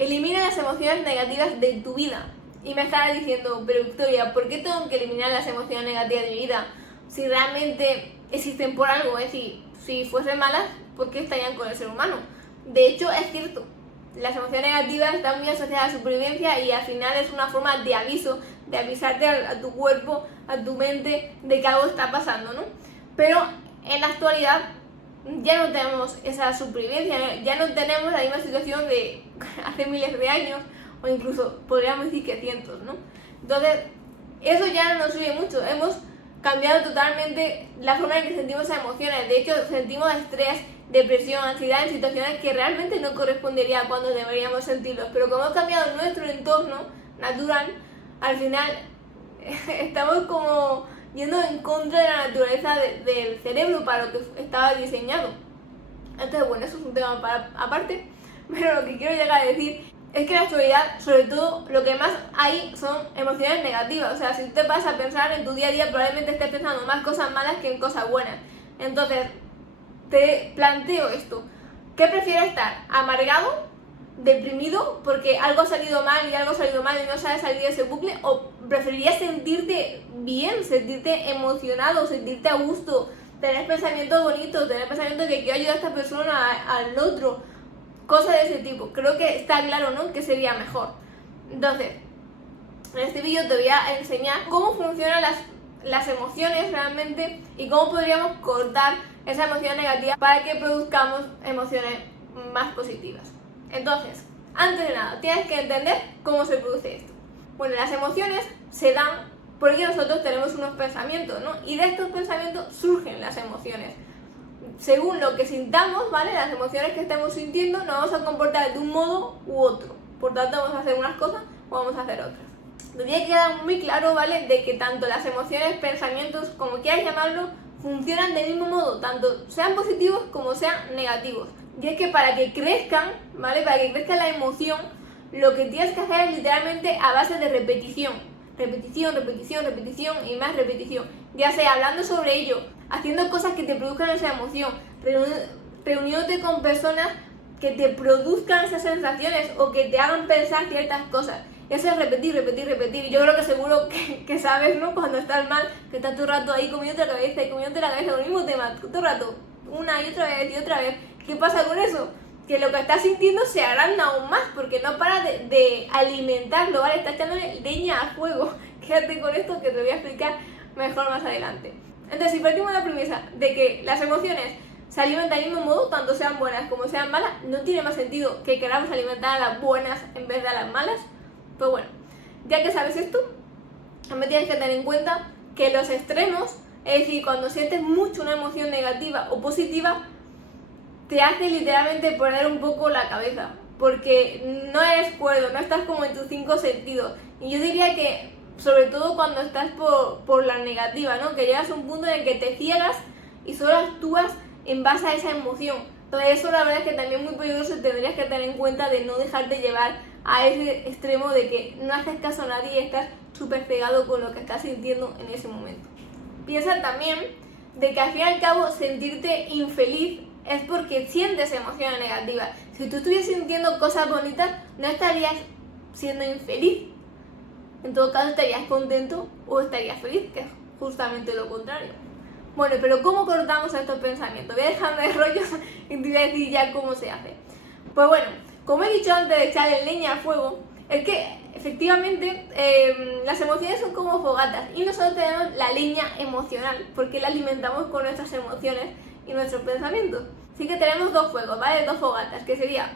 elimina las emociones negativas de tu vida. Y me estarás diciendo, pero Victoria, ¿por qué tengo que eliminar las emociones negativas de mi vida? Si realmente existen por algo, es decir, si fuesen malas, ¿por qué estarían con el ser humano? De hecho, es cierto, las emociones negativas están muy asociadas a la supervivencia y al final es una forma de aviso, de avisarte a tu cuerpo, a tu mente, de que algo está pasando, ¿no? Pero en la actualidad ya no tenemos esa supervivencia, ya no tenemos la misma situación de hace miles de años, o incluso podríamos decir que cientos, ¿no? Entonces, eso ya no nos sirve mucho. Hemos cambiado totalmente la forma en que sentimos esas emociones. De hecho, sentimos estrés, depresión, ansiedad en situaciones que realmente no correspondería a cuando deberíamos sentirlos. Pero como hemos cambiado nuestro entorno natural, al final estamos como yendo en contra de la naturaleza del cerebro para lo que estaba diseñado. Entonces, bueno, eso es un tema aparte, pero lo que quiero llegar a decir es que en la actualidad, sobre todo, lo que más hay son emociones negativas. O sea, si tú te vas a pensar en tu día a día, probablemente estés pensando más cosas malas que en cosas buenas. Entonces, te planteo esto. ¿Qué prefieres estar? ¿Amargado? ¿Deprimido? Porque algo ha salido mal y algo ha salido mal y no sabes salir de ese bucle. ¿O preferirías sentirte bien, sentirte emocionado, sentirte a gusto, tener pensamientos bonitos, tener pensamientos de que quiero ayudar a esta persona, al otro? Cosas de ese tipo. Creo que está claro, ¿no?, que sería mejor. Entonces, en este vídeo te voy a enseñar cómo funcionan las emociones realmente y cómo podríamos cortar esa emoción negativa para que produzcamos emociones más positivas. Entonces, antes de nada, tienes que entender cómo se produce esto. Bueno, las emociones se dan porque nosotros tenemos unos pensamientos, ¿no? Y de estos pensamientos surgen las emociones. Según lo que sintamos, ¿vale? Las emociones que estemos sintiendo, nos vamos a comportar de un modo u otro. Por tanto, vamos a hacer unas cosas o vamos a hacer otras. Debería quedar muy claro, ¿vale?, de que tanto las emociones, pensamientos, como quieras llamarlo, funcionan del mismo modo, tanto sean positivos como sean negativos. Y es que para que crezcan, ¿vale?, para que crezca la emoción, lo que tienes que hacer es literalmente a base de repetición. Repetición, repetición, repetición y más repetición. Ya sea hablando sobre ello, haciendo cosas que te produzcan esa emoción, reuniéndote con personas que te produzcan esas sensaciones o que te hagan pensar ciertas cosas. Eso es repetir, repetir, repetir. Y yo creo que seguro que sabes, ¿no?, cuando estás mal, que estás todo el rato ahí comiéndote la cabeza y comiéndote la cabeza con el mismo tema, todo el rato, una y otra vez y otra vez. ¿Qué pasa con eso? Que lo que estás sintiendo se agranda aún más porque no para de alimentarlo, ¿vale? Estás echándole leña a fuego. Quédate con esto que te voy a explicar mejor más adelante. Entonces, si partimos de la premisa de que las emociones se alimentan del mismo modo, tanto sean buenas como sean malas, no tiene más sentido que queramos alimentar a las buenas en vez de a las malas. Pues bueno, ya que sabes esto, también tienes que tener en cuenta que los extremos, es decir, cuando sientes mucho una emoción negativa o positiva, te hace literalmente poner un poco la cabeza, porque no eres cuerdo, no estás como en tus 5 sentidos. Y yo diría que, sobre todo cuando estás por la negativa, ¿no?, que llegas a un punto en el que te ciegas y solo actúas en base a esa emoción. Entonces eso la verdad es que también es muy peligroso y tendrías que tener en cuenta de no dejarte llevar a ese extremo de que no haces caso a nadie y estás súper cegado con lo que estás sintiendo en ese momento. Piensa también de que al fin y al cabo sentirte infeliz es porque sientes emociones negativas. Si tú estuvieras sintiendo cosas bonitas, no estarías siendo infeliz. En todo caso, estarías contento o estarías feliz, que es justamente lo contrario. Bueno, pero ¿cómo cortamos estos pensamientos? Voy a dejarme de rollos y te voy a decir ya cómo se hace. Pues bueno, como he dicho antes de echarle leña al fuego, es que efectivamente las emociones son como fogatas y nosotros tenemos la leña emocional porque la alimentamos con nuestras emociones y nuestros pensamientos. Así que tenemos dos fuegos, ¿vale? Dos fogatas, que sería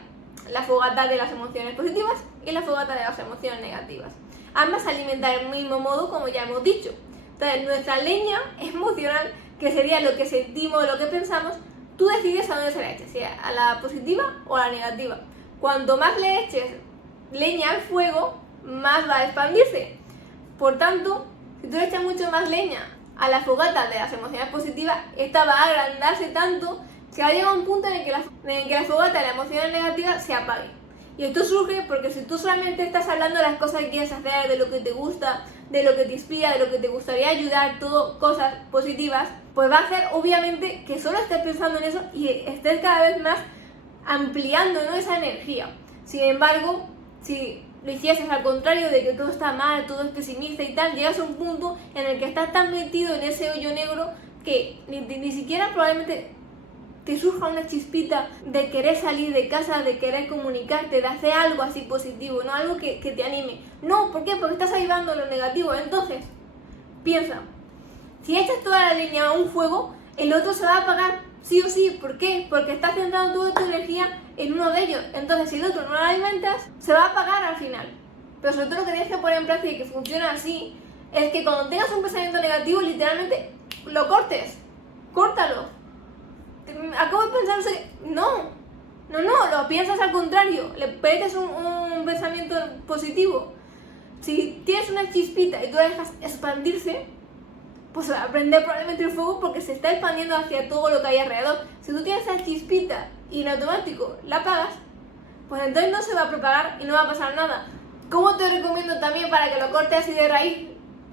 la fogata de las emociones positivas y la fogata de las emociones negativas. Ambas se alimentan del mismo modo, como ya hemos dicho. Entonces, nuestra leña emocional, que sería lo que sentimos, lo que pensamos, tú decides a dónde se la eches, si a la positiva o a la negativa. Cuanto más le eches leña al fuego, más va a expandirse. Por tanto, si tú le echas mucho más leña a la fogata de las emociones positivas, esta va a agrandarse tanto que va a llegar un punto en el que la fogata de las emociones negativas se apague. Y esto surge porque si tú solamente estás hablando de las cosas que quieres hacer, de lo que te gusta, de lo que te inspira, de lo que te gustaría ayudar, todo cosas positivas, pues va a hacer obviamente que solo estés pensando en eso y estés cada vez más ampliando, ¿no?, esa energía. Sin embargo, si lo hicieses al contrario de que todo está mal, todo es pesimista y tal, llegas a un punto en el que estás tan metido en ese hoyo negro que ni siquiera probablemente te surja una chispita de querer salir de casa, de querer comunicarte, de hacer algo así positivo, ¿no? Algo que te anime. No, ¿por qué? Porque estás ayudando lo negativo. Entonces, piensa, si echas toda la leña a un fuego, el otro se va a apagar sí o sí. ¿Por qué? Porque estás centrando toda tu energía en uno de ellos. Entonces, si el otro no lo alimentas, se va a apagar al final. Pero sobre todo lo que tienes que poner en práctica y que funciona así, es que cuando tengas un pensamiento negativo, literalmente lo cortes. Córtalo. Acabo de pensar, no, lo piensas al contrario, le metes un pensamiento positivo. Si tienes una chispita y tú la dejas expandirse, pues se va a prender probablemente el fuego porque se está expandiendo hacia todo lo que hay alrededor. Si tú tienes esa chispita y en automático la apagas, pues entonces no se va a propagar y no va a pasar nada. ¿Cómo te recomiendo también para que lo cortes así de raíz?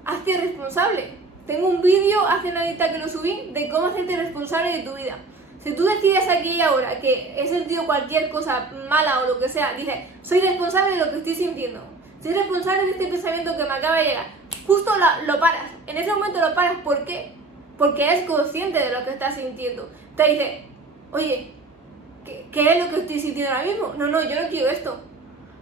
Hazte responsable. Tengo un vídeo hace una horita que lo subí de cómo hacerte responsable de tu vida. Si tú decides aquí y ahora que he sentido cualquier cosa mala o lo que sea, dices, soy responsable de lo que estoy sintiendo, soy responsable de este pensamiento que me acaba de llegar, justo lo paras, en ese momento lo paras. ¿Por qué? Porque eres consciente de lo que estás sintiendo. Te dices, oye, ¿qué es lo que estoy sintiendo ahora mismo? No, yo no quiero esto,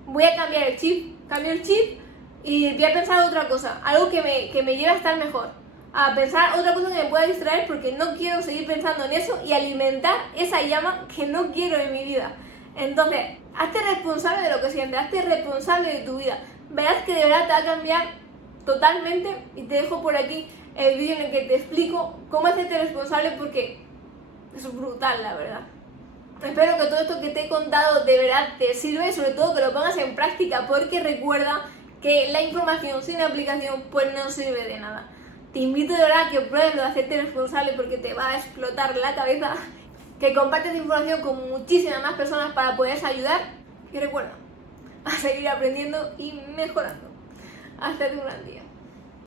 voy a cambiar el chip, cambio el chip y voy a pensar otra cosa, algo que me lleve a estar mejor, a pensar otra cosa que me pueda distraer porque no quiero seguir pensando en eso y alimentar esa llama que no quiero en mi vida. Entonces, hazte responsable de lo que sientes, hazte responsable de tu vida. Verás que de verdad te va a cambiar totalmente y te dejo por aquí el vídeo en el que te explico cómo hacerte responsable porque es brutal, la verdad. Espero que todo esto que te he contado de verdad te sirva y sobre todo que lo pongas en práctica porque recuerda que la información sin aplicación pues no sirve de nada. Te invito de verdad a que pruebes lo de hacerte responsable porque te va a explotar la cabeza, que compartes información con muchísimas más personas para poderse ayudar y recuerda, a seguir aprendiendo y mejorando. Hasta un gran día.